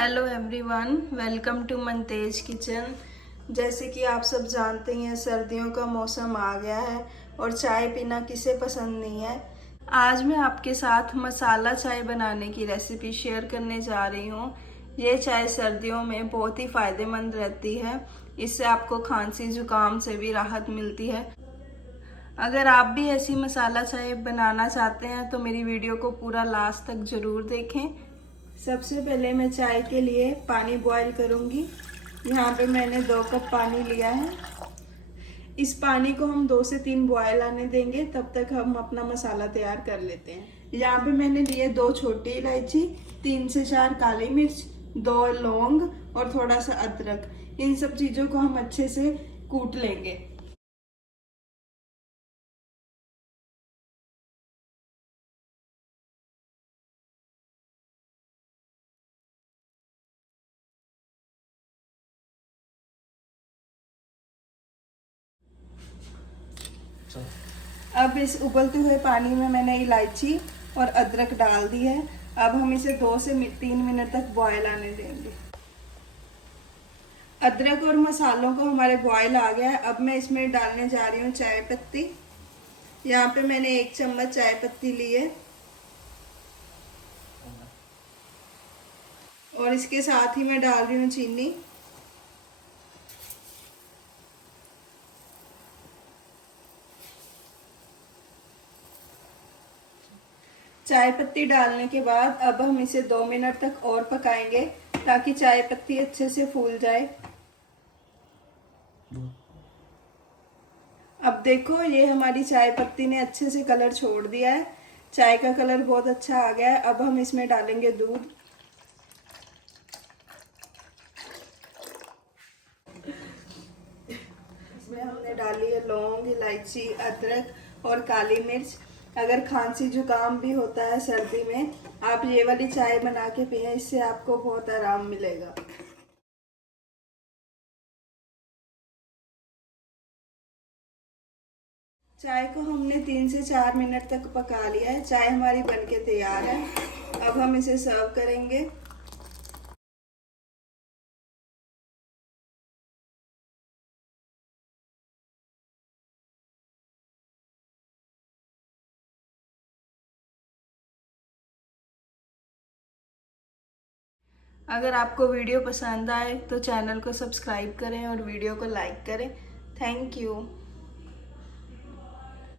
Hello everyone, welcome to Mantej kitchen. जैसे कि आप सब जानते हैं, सर्दियों का मौसम आ गया है और चाय पीना किसे पसंद नहीं है। आज मैं आपके साथ मसाला चाय बनाने की रेसिपी शेयर करने जा रही हूँ। ये चाय सर्दियों में बहुत ही फ़ायदेमंद रहती है। इससे आपको खांसी जुकाम से भी राहत मिलती है। अगर आप भी ऐसी मसाला चाय बनाना चाहते हैं तो मेरी वीडियो को पूरा लास्ट तक ज़रूर देखें। सबसे पहले मैं चाय के लिए पानी बॉईल करूंगी। यहाँ पे मैंने 2 कप पानी लिया है। इस पानी को हम 2 से 3 बॉयल आने देंगे, तब तक हम अपना मसाला तैयार कर लेते हैं। यहाँ पे मैंने लिए 2 छोटी इलायची, 3 से 4 काली मिर्च, 2 लौंग और थोड़ा सा अदरक। इन सब चीज़ों को हम अच्छे से कूट लेंगे। अब इस उबलते हुए पानी में मैंने इलायची और अदरक डाल दी है। अब हम इसे 2 से 3 मिनट तक बॉयल आने देंगे। अदरक और मसालों को हमारे बॉयल आ गया है। अब मैं इसमें डालने जा रही हूँ चाय पत्ती। यहाँ पे मैंने 1 चम्मच चाय पत्ती ली है और इसके साथ ही मैं डाल रही हूँ चीनी। चाय पत्ती डालने के बाद अब हम इसे 2 मिनट तक और पकाएंगे ताकि चाय पत्ती अच्छे से फूल जाए। अब देखो, ये हमारी चाय पत्ती ने अच्छे से कलर छोड़ दिया है। चाय का कलर बहुत अच्छा आ गया है। अब हम इसमें डालेंगे दूध। इसमें हमने डाली है लौंग, इलायची, अदरक और काली मिर्च। अगर खांसी जुकाम भी होता है सर्दी में, आप ये वाली चाय बना के पिए, इससे आपको बहुत आराम मिलेगा। चाय को हमने 3 से 4 मिनट तक पका लिया है। चाय हमारी बनके तैयार है। अब हम इसे सर्व करेंगे। अगर आपको वीडियो पसंद आए तो चैनल को सब्सक्राइब करें और वीडियो को लाइक करें। Thank you.